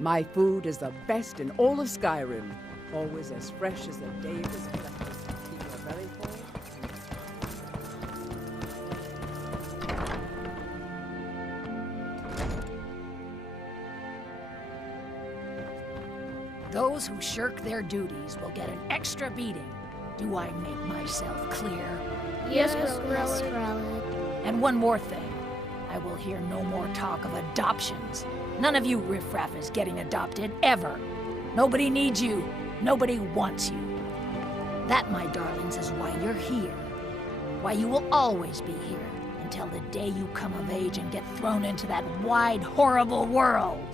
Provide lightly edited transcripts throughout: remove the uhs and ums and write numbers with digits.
My food is the best in all of Skyrim. Always as fresh as the day it was collected. Keep your belly full. Those who shirk their duties will get an extra beating. Do I make myself clear? Yes, Grelid. And one more thing. I will hear no more talk of adoptions. None of you riffraff is getting adopted, ever. Nobody needs you. Nobody wants you. That, my darlings, is why you're here. Why you will always be here, until the day you come of age and get thrown into that wide, horrible world.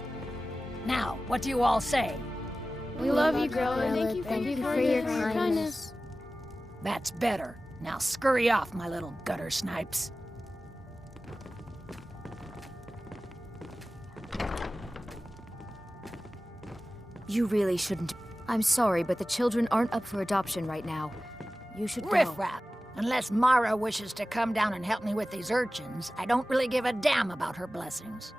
Now, what do you all say? We love you, Grelid. Thank you for your kindness. That's better. Now scurry off, my little gutter snipes. You really shouldn't. I'm sorry, but the children aren't up for adoption right now. You should go. Riffraff. Unless Mara wishes to come down and help me with these urchins, I don't really give a damn about her blessings.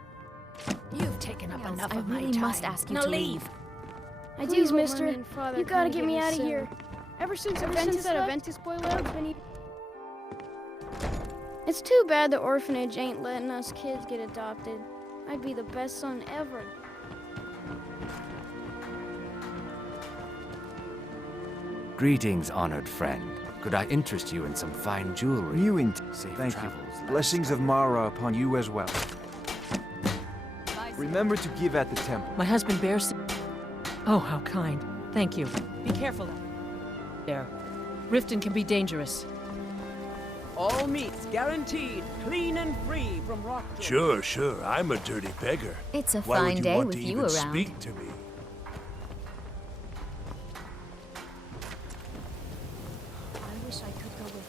You've taken up enough of my time. I really must ask you now to leave. Please, mister. You gotta get me out of here. Ever since that Aventus boy left, It's too bad the orphanage ain't letting us kids get adopted. I'd be the best son ever. Greetings, honored friend. Could I interest you in some fine jewelry? Thank you. Blessings of Mara upon you as well. Remember to give at the temple. My husband bears... Oh, how kind. Thank you. Be careful there. Riften can be dangerous. All meats guaranteed, clean and free from rot. Sure. I'm a dirty beggar. It's a Why fine would you day want with to you even around. speak to me? I wish I could go with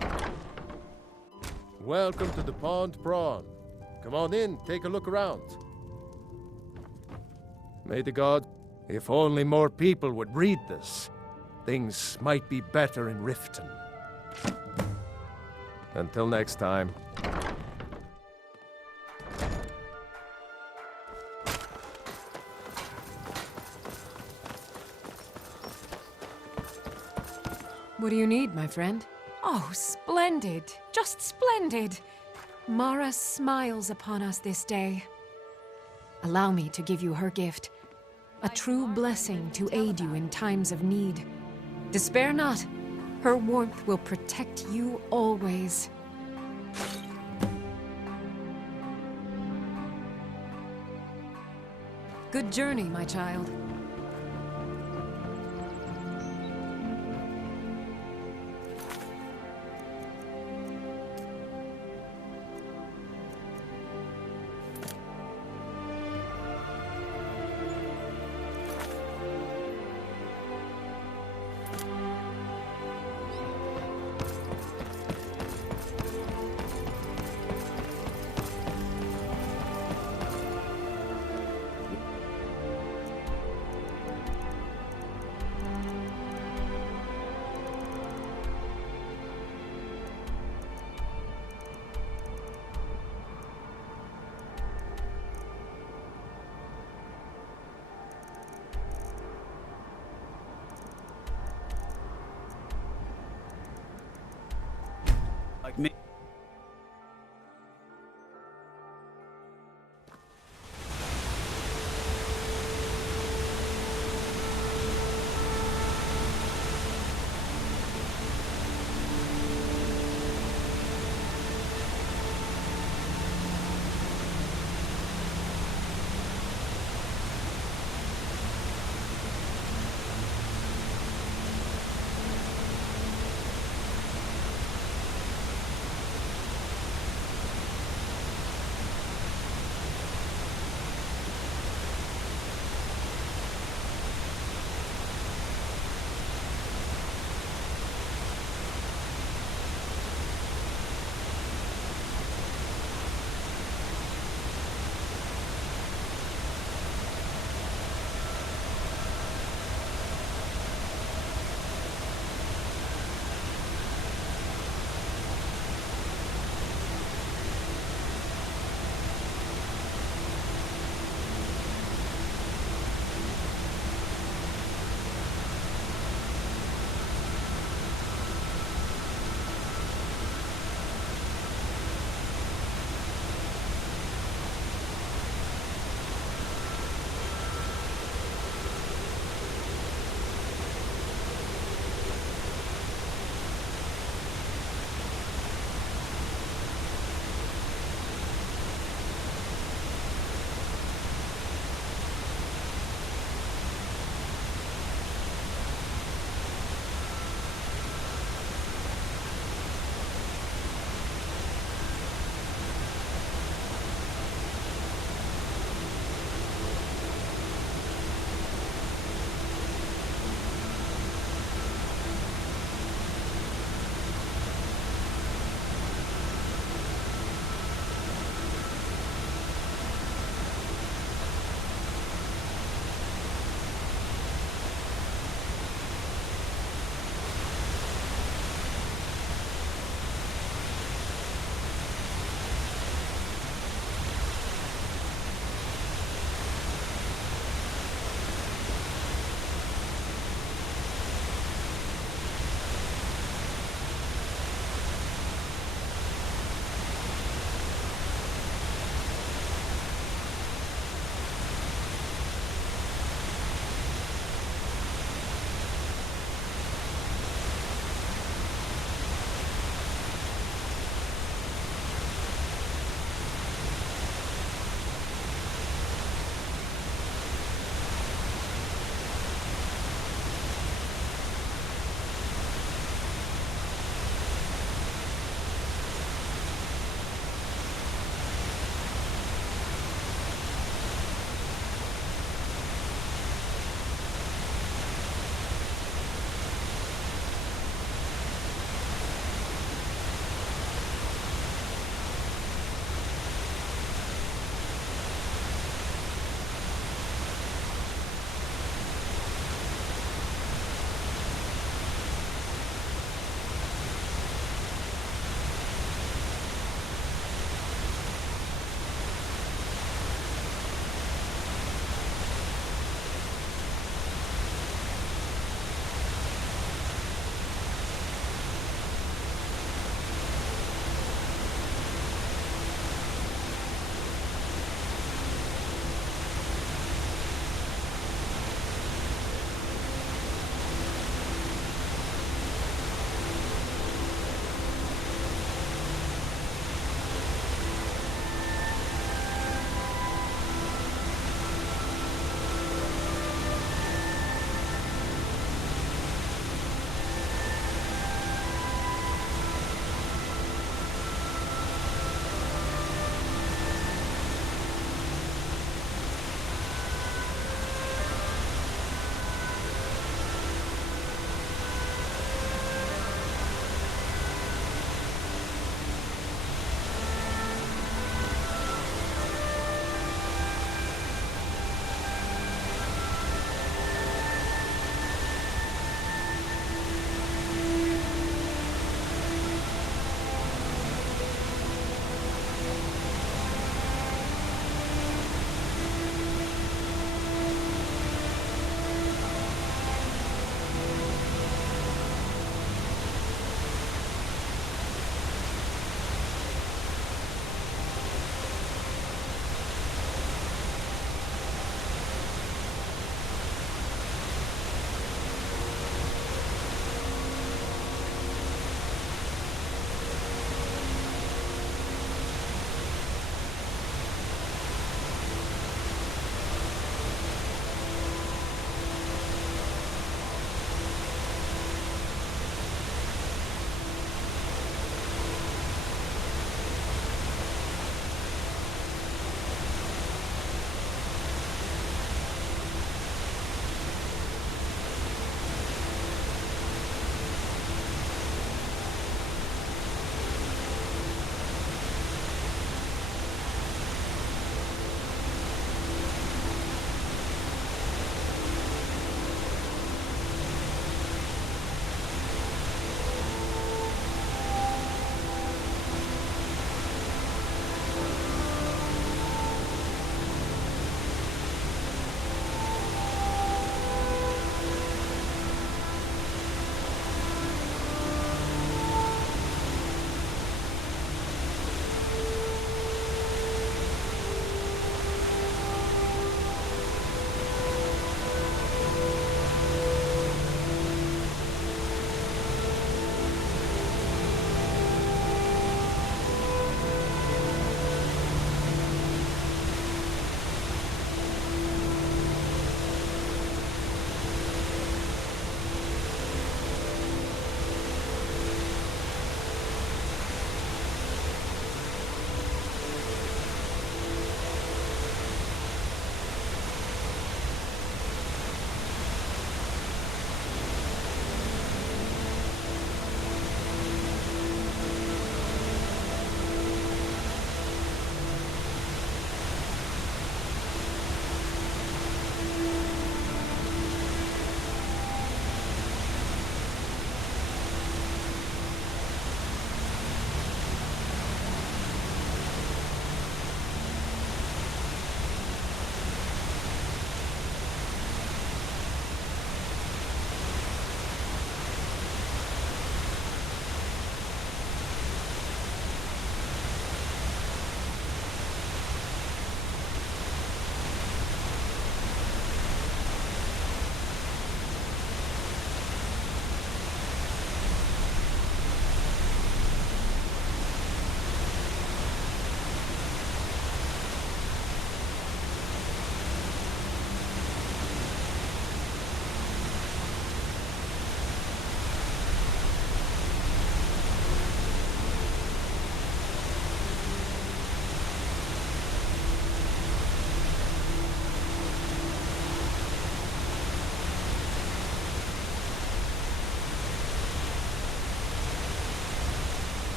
you. Welcome to the Pond Prawn. Come on in, take a look around. May the god... If only more people would read this, things might be better in Riften. Until next time. What do you need, my friend? Oh, splendid. Just splendid. Mara smiles upon us this day. Allow me to give you her gift. A true blessing to aid you in times of need. Despair not. Her warmth will protect you always. Good journey, my child. Like me.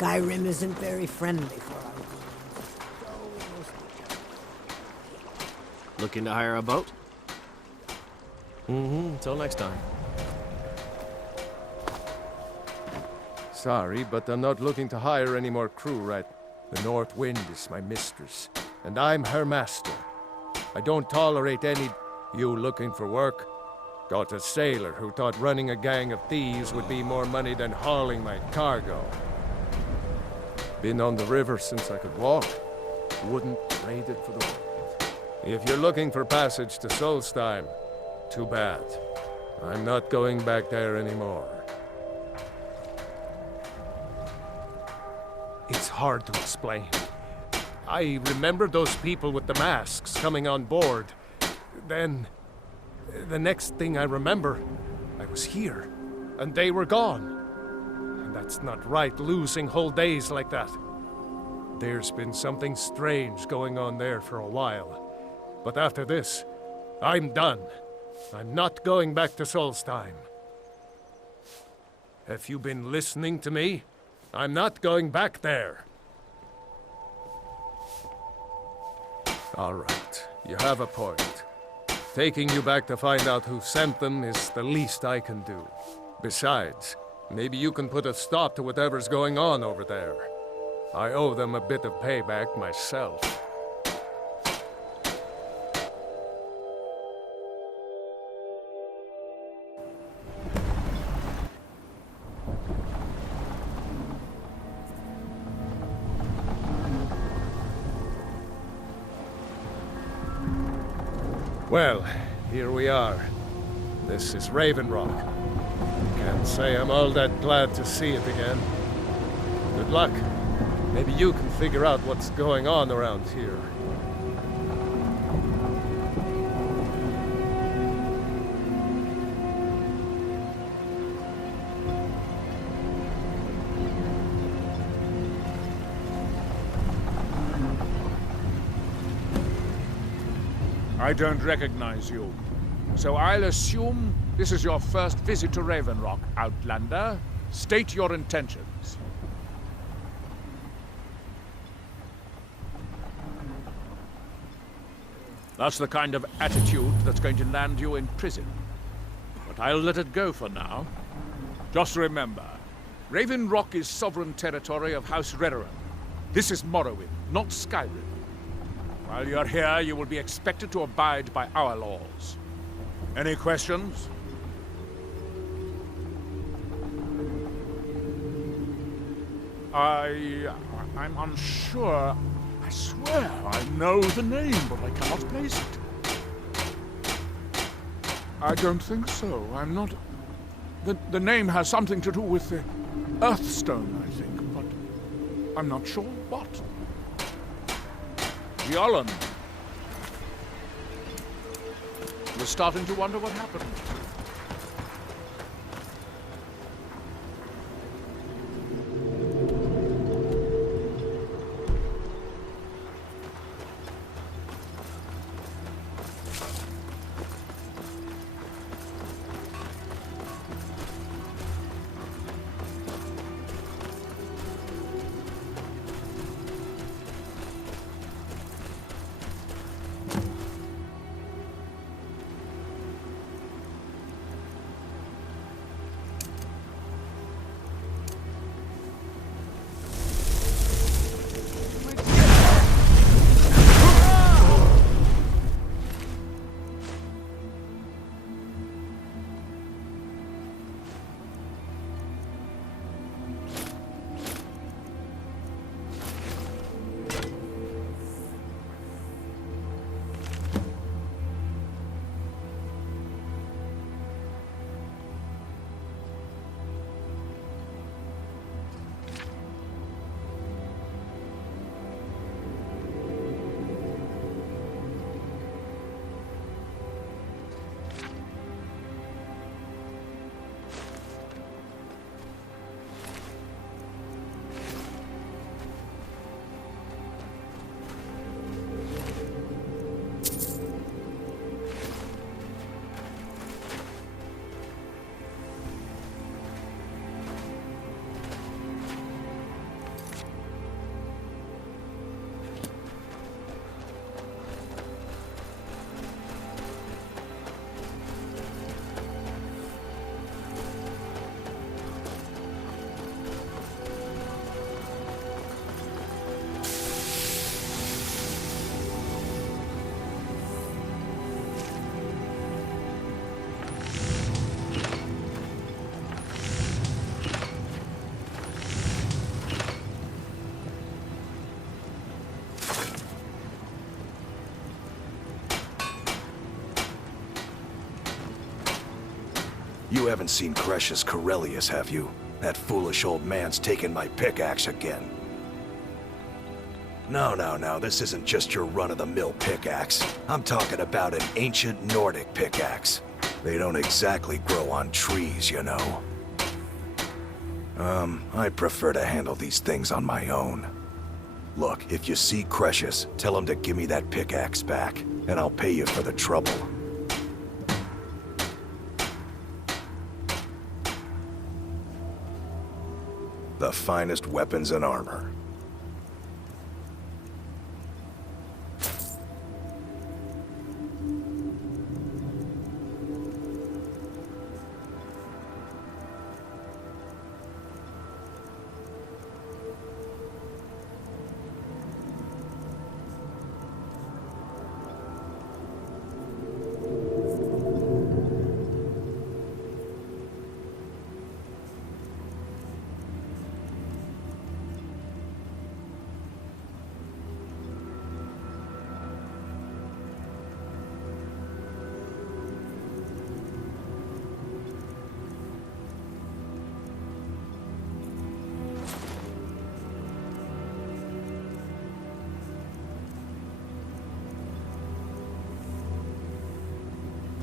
Skyrim isn't very friendly for our Looking to hire a boat? Until next time. Sorry, but I'm not looking to hire any more crew right. The North Wind is my mistress, and I'm her master. I don't tolerate any... You looking for work? Got a sailor who thought running a gang of thieves would be more money than hauling my cargo. Been on the river since I could walk. Wouldn't trade it for the world. If you're looking for passage to Solstheim, too bad. I'm not going back there anymore. It's hard to explain. I remember those people with the masks coming on board. Then, the next thing I remember, I was here, and they were gone. And that's not right, losing whole days like that. There's been something strange going on there for a while. But after this, I'm done. I'm not going back to Solstheim. Have you been listening to me? I'm not going back there. All right, you have a point. Taking you back to find out who sent them is the least I can do. Besides, maybe you can put a stop to whatever's going on over there. I owe them a bit of payback myself. Well, here we are. This is Raven Rock. Can't say I'm all that glad to see it again. Good luck. Maybe you can figure out what's going on around here. I don't recognize you. So I'll assume this is your first visit to Raven Rock, Outlander. State your intentions. That's the kind of attitude that's going to land you in prison. But I'll let it go for now. Just remember, Raven Rock is sovereign territory of House Redoran. This is Morrowind, not Skyrim. While you're here, you will be expected to abide by our laws. Any questions? I'm unsure. I swear I know the name, but I cannot place it. I don't think so. I'm not... The name has something to do with the Earthstone, I think, but I'm not sure what. Giolan. We're starting to wonder what happened. You haven't seen Crescius Corellius, have you? That foolish old man's taken my pickaxe again. No, this isn't just your run-of-the-mill pickaxe. I'm talking about an ancient Nordic pickaxe. They don't exactly grow on trees, you know. I prefer to handle these things on my own. Look, if you see Crescius, tell him to give me that pickaxe back, and I'll pay you for the trouble. The finest weapons and armor.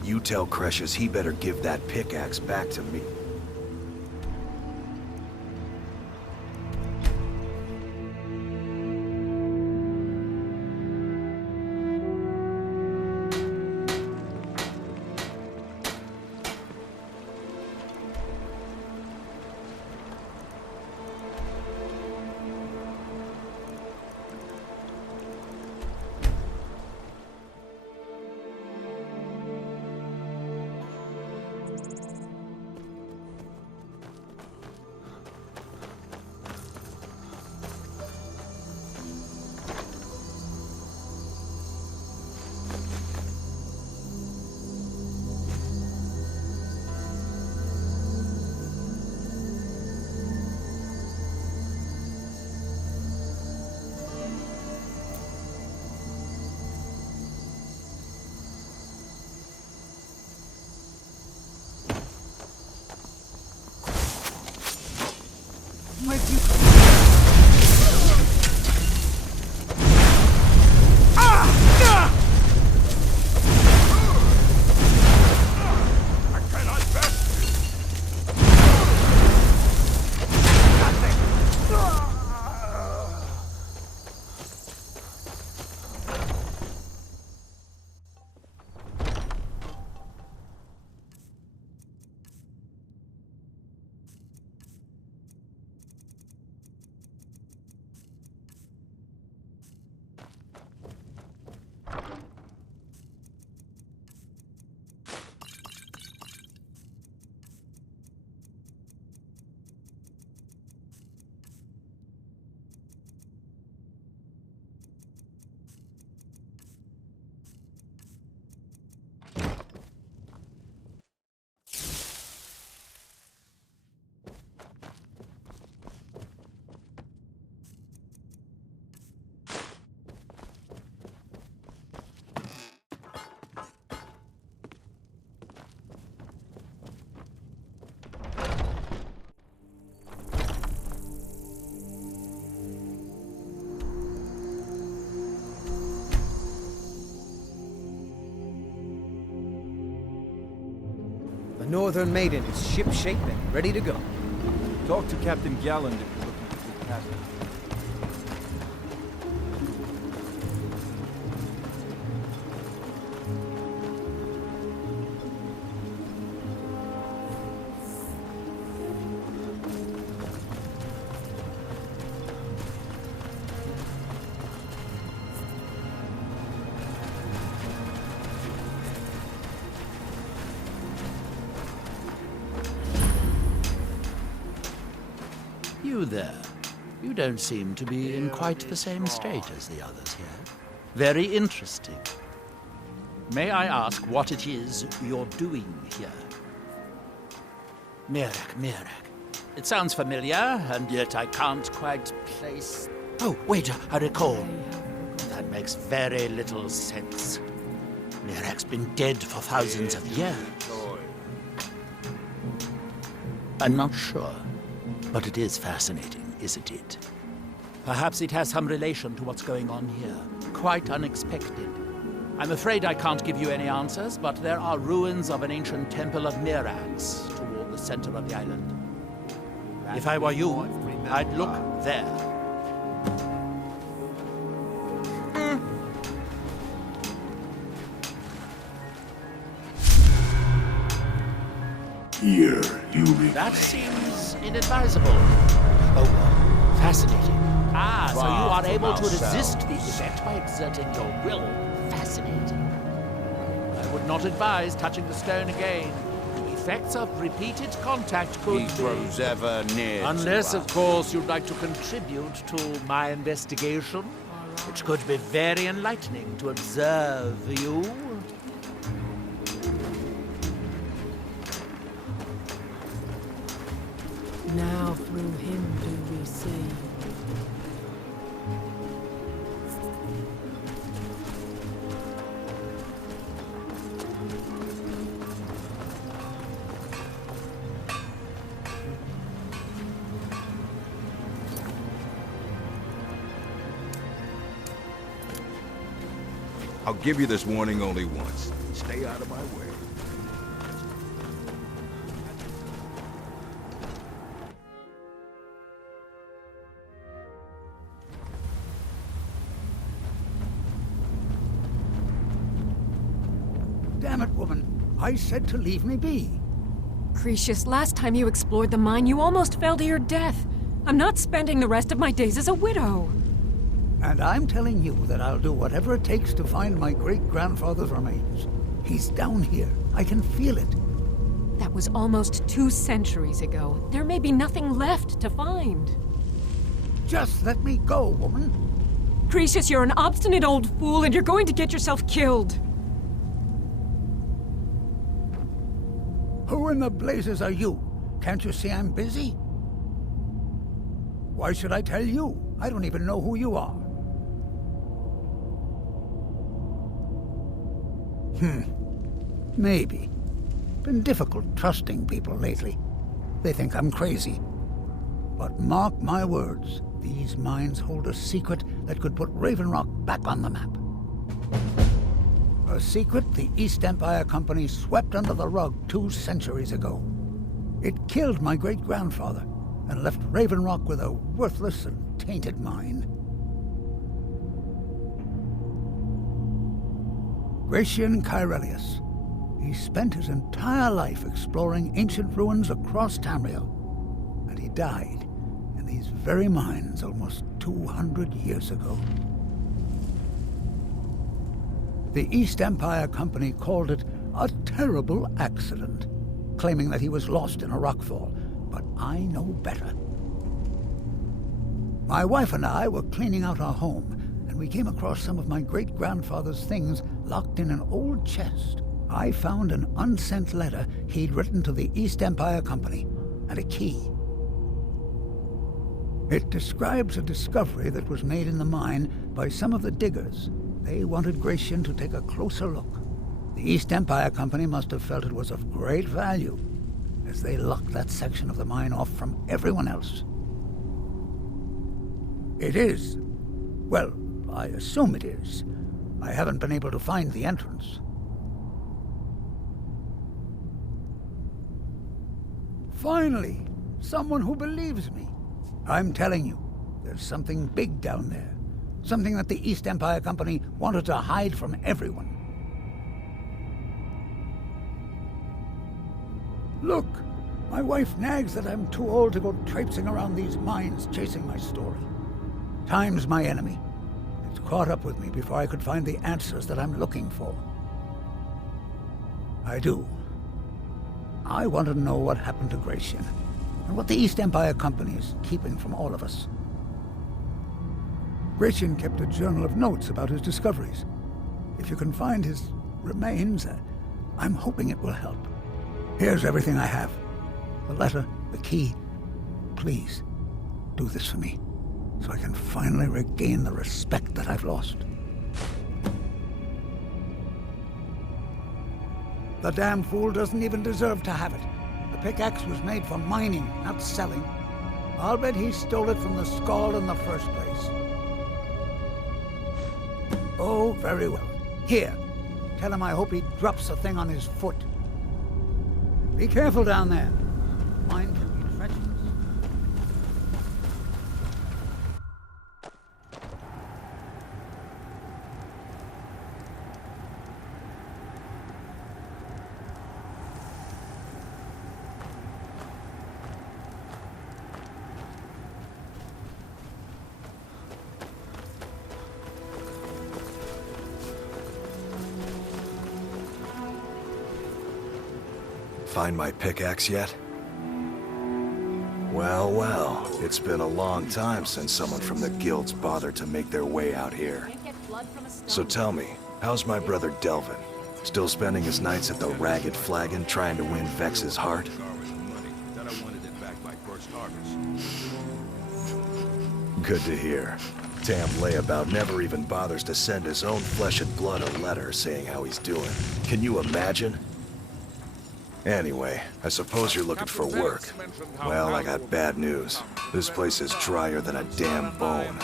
You tell Crescius he better give that pickaxe back to me. The Northern Maiden is ship-shape and ready to go. Talk to Captain Galland if you're looking for good passage. You there. You don't seem to be in quite the same state as the others here. Very interesting. May I ask what it is you're doing here? Mirek. It sounds familiar, and yet I can't quite place... Oh, wait, I recall. That makes very little sense. Mirek's been dead for thousands of years. I'm not sure. But it is fascinating, isn't it? Perhaps it has some relation to what's going on here. Quite unexpected. I'm afraid I can't give you any answers, but there are ruins of an ancient temple of Mirax toward the center of the island. If I were you, I'd look there. Here, you may. That seems inadvisable. Oh, fascinating. Ah, so you are able to resist the effect by exerting your will. Fascinating. I would not advise touching the stone again. The effects of repeated contact could He grows ever near. Unless, of course, you'd like to contribute to my investigation, which could be very enlightening to observe you. Now through him do we see. I'll give you this warning only once. Stay out of my way. Damn it, woman. I said to leave me be. Cretius, last time you explored the mine, you almost fell to your death. I'm not spending the rest of my days as a widow. And I'm telling you that I'll do whatever it takes to find my great-grandfather's remains. He's down here. I can feel it. That was almost 2 centuries ago. There may be nothing left to find. Just let me go, woman. Cretius, you're an obstinate old fool, and you're going to get yourself killed. Who in the blazes are you? Can't you see I'm busy? Why should I tell you? I don't even know who you are. Maybe. Been difficult trusting people lately. They think I'm crazy. But mark my words, these mines hold a secret that could put Raven Rock back on the map. A secret the East Empire Company swept under the rug 2 centuries ago. It killed my great-grandfather and left Raven Rock with a worthless and tainted mine. Gratian Kyrelius. He spent his entire life exploring ancient ruins across Tamriel, and he died in these very mines almost 200 years ago. The East Empire Company called it a terrible accident, claiming that he was lost in a rockfall, but I know better. My wife and I were cleaning out our home, and we came across some of my great-grandfather's things locked in an old chest. I found an unsent letter he'd written to the East Empire Company, and a key. It describes a discovery that was made in the mine by some of the diggers. They wanted Gratian to take a closer look. The East Empire Company must have felt it was of great value, as they locked that section of the mine off from everyone else. It is. Well, I assume it is. I haven't been able to find the entrance. Finally, someone who believes me. I'm telling you, there's something big down there. Something that the East Empire Company wanted to hide from everyone. Look, my wife nags that I'm too old to go traipsing around these mines chasing my story. Time's my enemy. It's caught up with me before I could find the answers that I'm looking for. I do. I want to know what happened to Gratian, and what the East Empire Company is keeping from all of us. Gratian kept a journal of notes about his discoveries. If you can find his remains, I'm hoping it will help. Here's everything I have. The letter, the key. Please, do this for me, so I can finally regain the respect that I've lost. The damn fool doesn't even deserve to have it. The pickaxe was made for mining, not selling. I'll bet he stole it from the Skald in the first place. Oh, very well. Here, tell him I hope he drops the thing on his foot. Be careful down there. Mine can be treacherous. Find my pickaxe yet? Well, well, it's been a long time since someone from the guilds bothered to make their way out here. So tell me, how's my brother Delvin? Still spending his nights at the Ragged Flagon trying to win Vex's heart? Good to hear. Damn layabout never even bothers to send his own flesh and blood a letter saying how he's doing. Can you imagine? Anyway, I suppose you're looking for work. Well, I got bad news. This place is drier than a damn bone.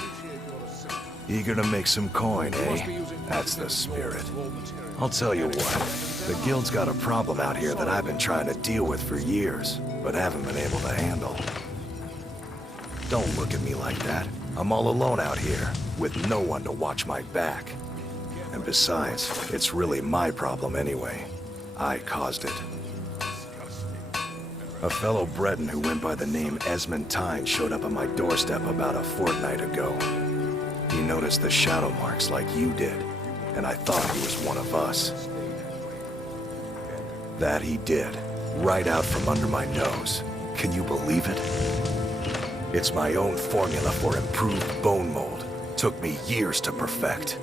Eager to make some coin, eh? That's the spirit. I'll tell you what, the guild's got a problem out here that I've been trying to deal with for years, but haven't been able to handle. Don't look at me like that. I'm all alone out here, with no one to watch my back. And besides, it's really my problem anyway. I caused it. A fellow Breton who went by the name Esmond Tyne showed up on my doorstep about a fortnight ago. He noticed the shadow marks like you did, and I thought he was one of us. That he did, right out from under my nose. Can you believe it? It's my own formula for improved bone mold. Took me years to perfect.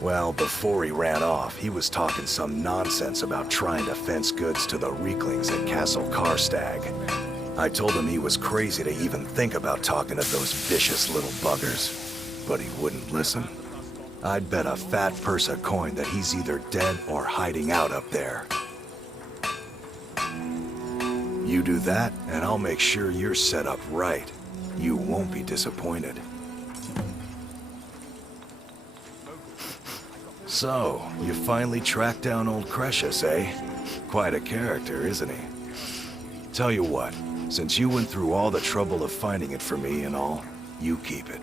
Well, before he ran off, he was talking some nonsense about trying to fence goods to the Reeklings at Castle Karstag. I told him he was crazy to even think about talking to those vicious little buggers, but he wouldn't listen. I'd bet a fat purse of coin that he's either dead or hiding out up there. You do that, and I'll make sure you're set up right. You won't be disappointed. So, you finally tracked down old Cretius, eh? Quite a character, isn't he? Tell you what, since you went through all the trouble of finding it for me and all, you keep it.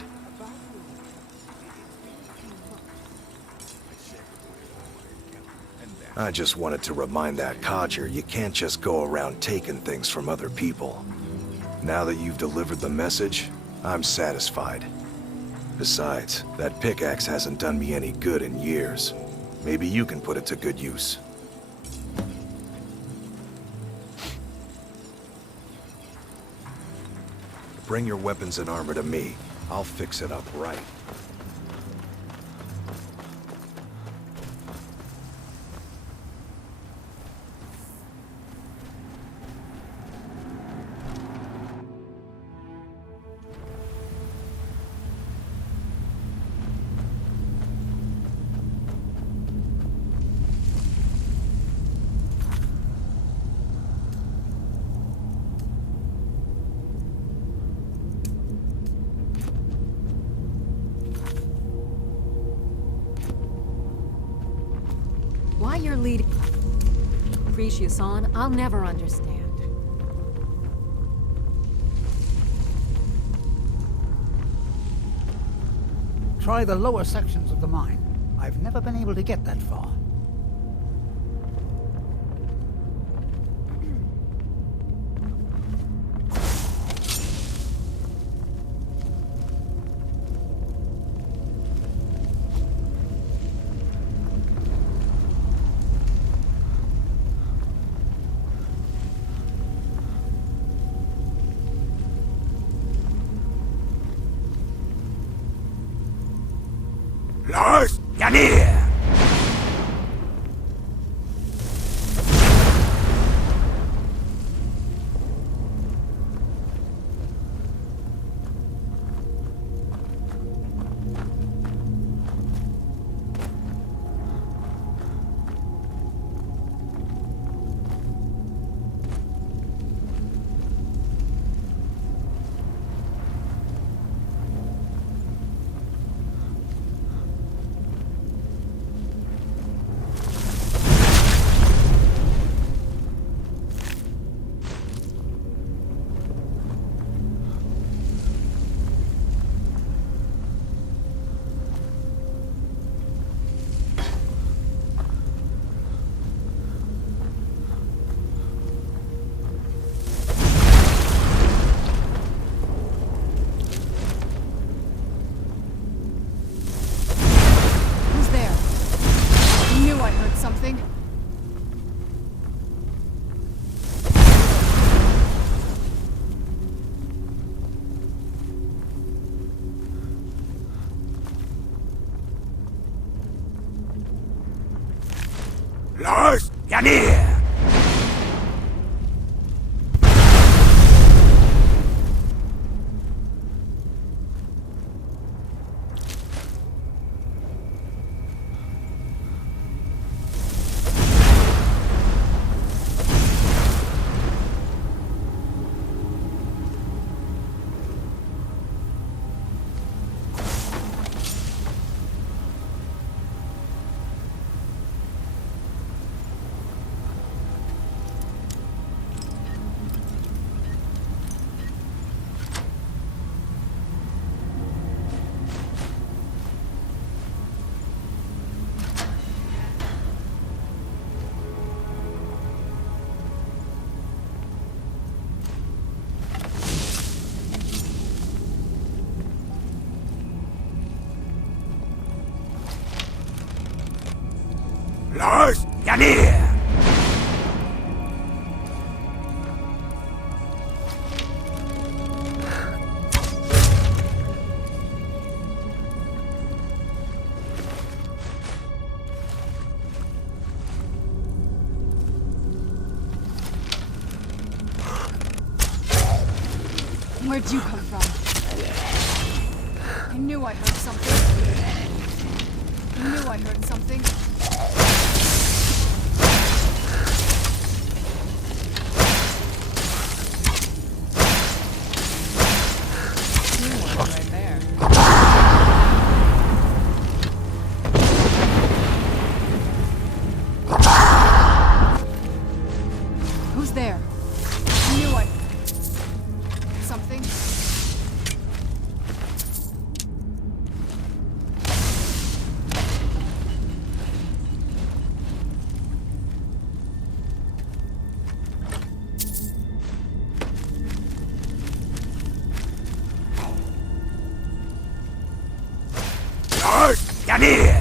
I just wanted to remind that codger you can't just go around taking things from other people. Now that you've delivered the message, I'm satisfied. Besides, that pickaxe hasn't done me any good in years. Maybe you can put it to good use. Bring your weapons and armor to me. I'll fix it up right. Why you're leading Cretius on, I'll never understand. Try the lower sections of the mine. I've never been able to get that far. Lars, Yanir! Los Yanir! Los Yanir! Where'd you come from? I knew I heard something. I knew I heard something. Right there. Who's there? I knew I... Something? Los Yanir!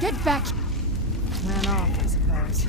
Get back! Ran off, I suppose.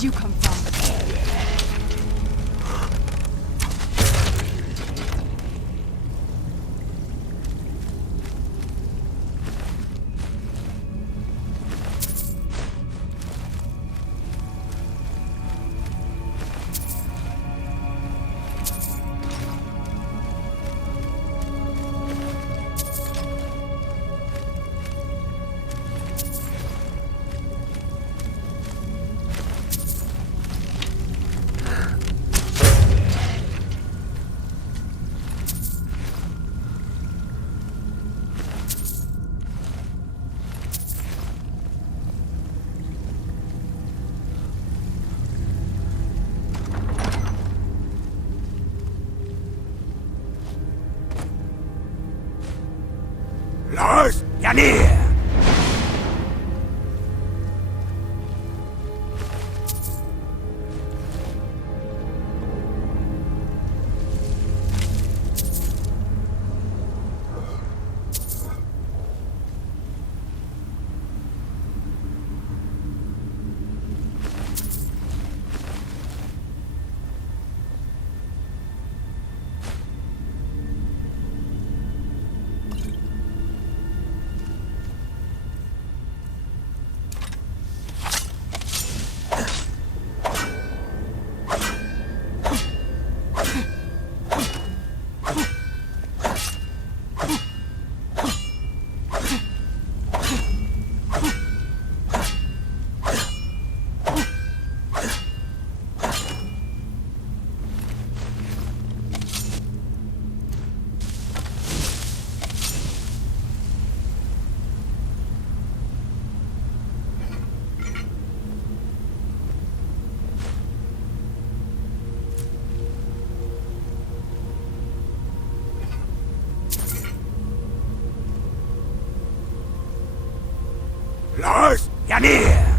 did you come from? Lars, Yanir! Lars, Yanir!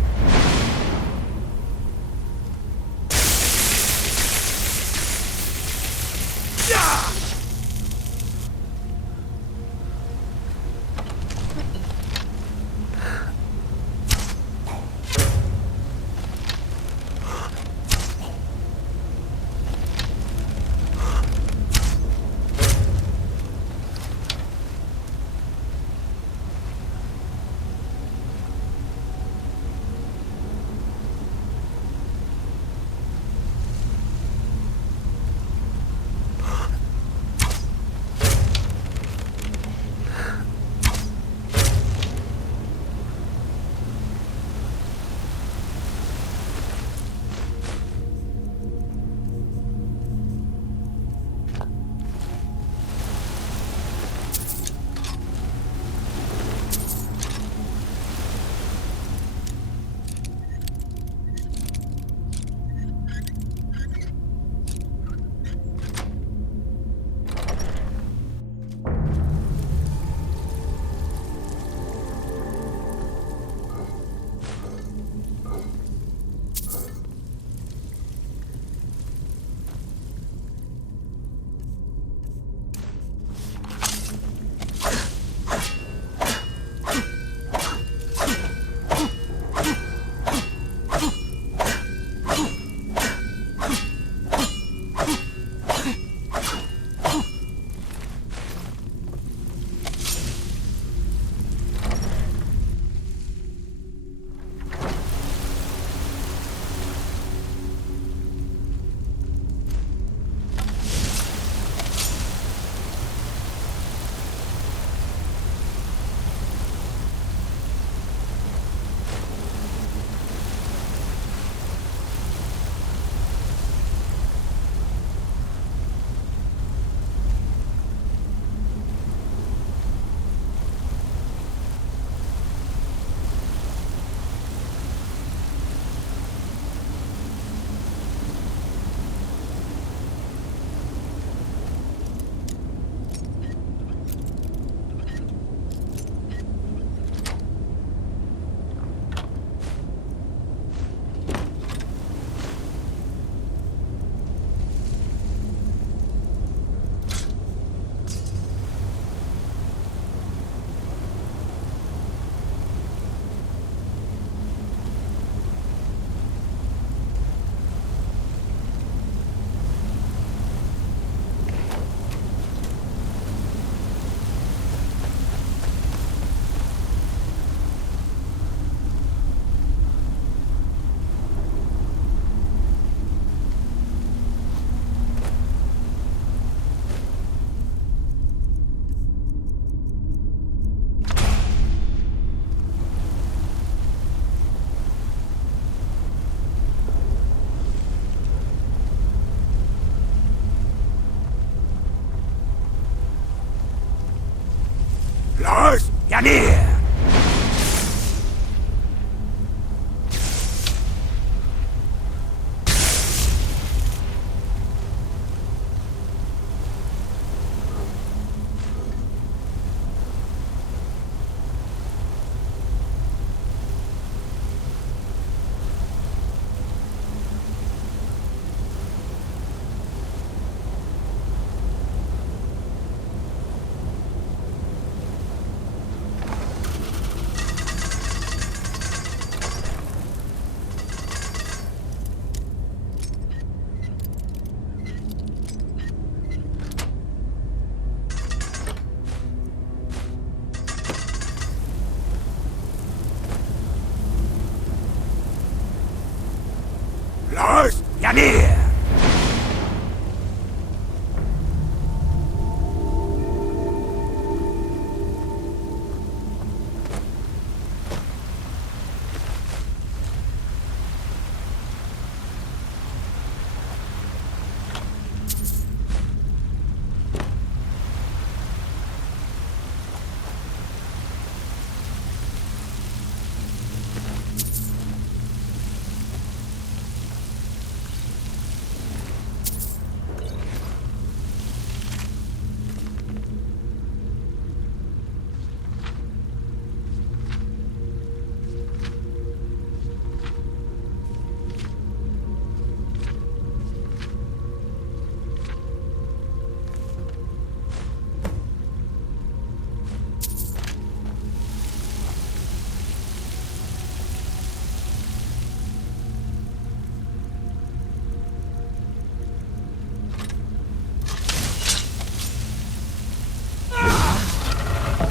Yanir! Lars Yanir!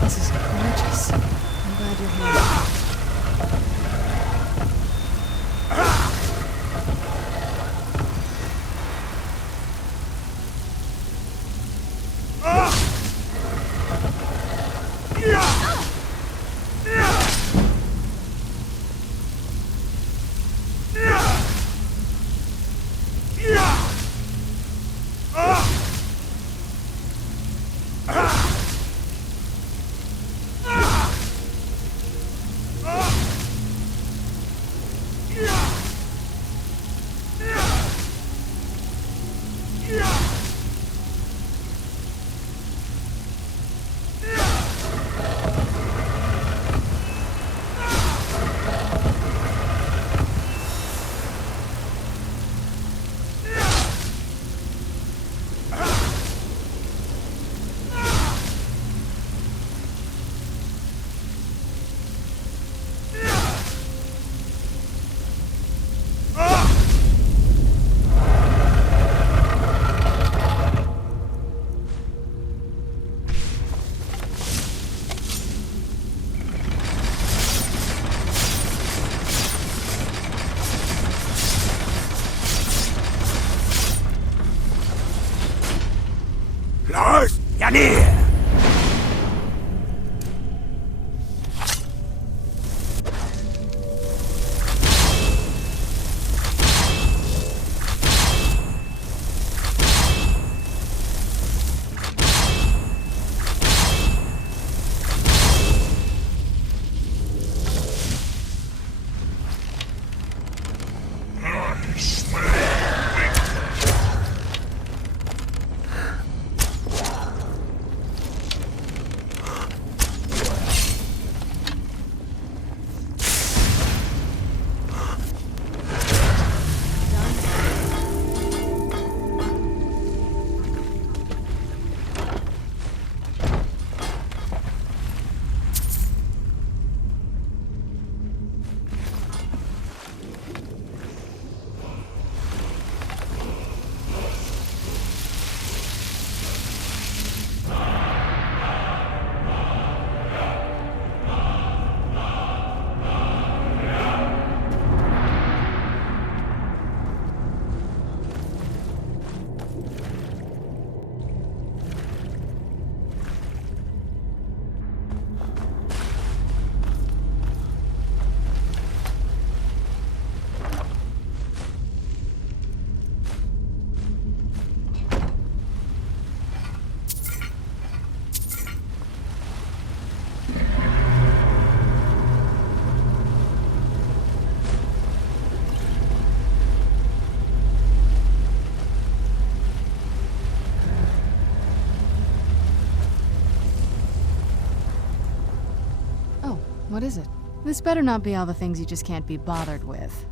This is gorgeous. I'm glad you're here. Lars Yanir! What is it? This better not be all the things you just can't be bothered with.